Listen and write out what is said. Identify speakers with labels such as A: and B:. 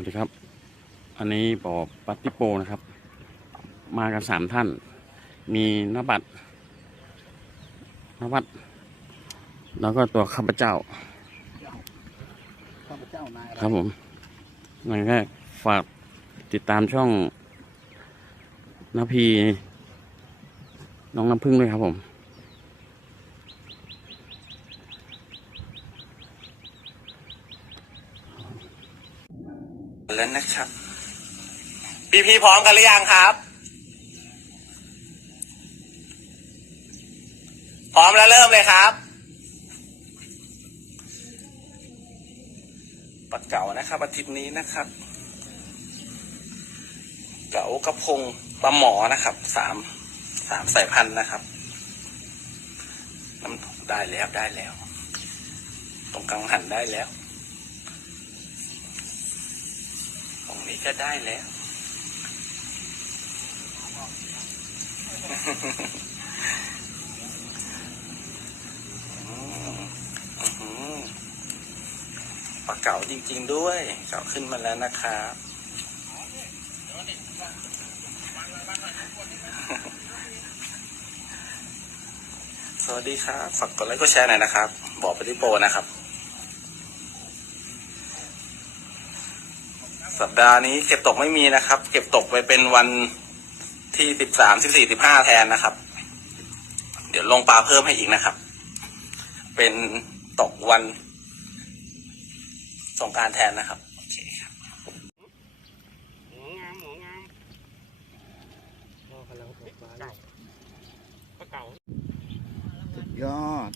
A: วัสดีครับ อันนี้บ่อปัตติโปนะครับ มากันสามท่าน มีนบัตรนบัตรแล้วก็ตัวข้าพเจ้า
B: ข้าพเจ้านายอะไร
A: ครับผมงั้นก็ฝากติดตามช่องนาพี น้องน้ำพึ่งด้วยครับผม
C: แล้วนะครับ พี่พี่พร้อมกันหรือยังครับ พร้อมแล้วเริ่มเลยครับปลาเก๋านะครับอาทิตย์นี้นะครับ เก๋ากระพงปลาหมอนะครับสามสามสายพันธุ์นะครับน้ำได้แล้วได้แล้ว ตรงกลางหันได้แล้ว ตรง นี้ก็ได้แล้วอืมอื้อหือปลาเก๋าจริง ๆ ด้วย เก๋าขึ้นมาแล้วนะครับสวัสดีครับ ฝากกดไลค์กดแชร์หน่อยนะครับ บอกไปที่โปรนะครับ สัปดาห์นี้เก็บตกไม่มีนะครับ เก็บตกไปเป็นวันที่สิบสามสิบสี่สิบห้าแทนนะครับ เดี๋ยวลงปลาเพิ่มให้อีกนะครับ เป็นตกวันสงกรารแทนนะครับโอเคครับ
B: หมูงามหมูงามพ่อกำลังตกปลาอยู่
D: ปลาเก๋า
B: สุดยอด